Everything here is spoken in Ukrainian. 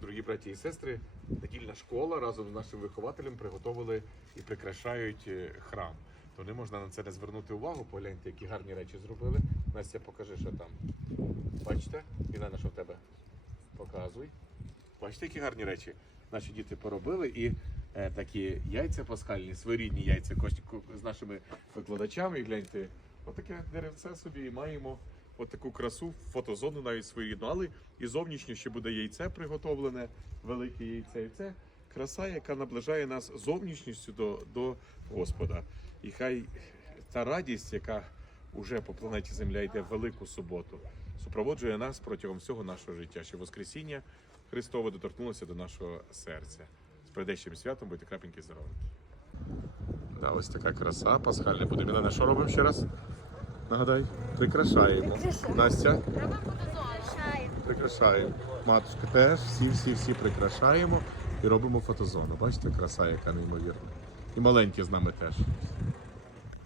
Дорогі браті і сестри, недільна школа разом з нашим вихователем приготовили і прикрашають е, храм. То не можна на це не звернути увагу. Погляньте, які гарні речі зробили. Настя, покажи, що там. Бачите? Ілена, що в тебе? Показуй. Бачите, які гарні речі наші діти поробили. І е, такі яйця пасхальні, своєрідні яйця з нашими викладачами. І гляньте, отаке деревце собі і маємо отаку красу, фотозону навіть своєрідну. Але і зовнішньо ще буде яйце приготовлене, велике яйце. І це краса, яка наближає нас зовнішністю до, до Господа. І хай та радість, яка уже по планеті Земля йде в велику суботу, супроводжує нас протягом всього нашого життя, що Воскресіння Христове доторкнулося до нашого серця. З прийдешнім святом будьте крапенькі здоровенькі. Да, ось така краса пасхальна буде. Мілена, що робимо ще раз? Нагадай, прикрашаємо. Настя, прикрашаємо. Матушка теж, всі, всі, всі прикрашаємо і робимо фотозону. Бачите, краса, яка неймовірна. І маленькі з нами теж.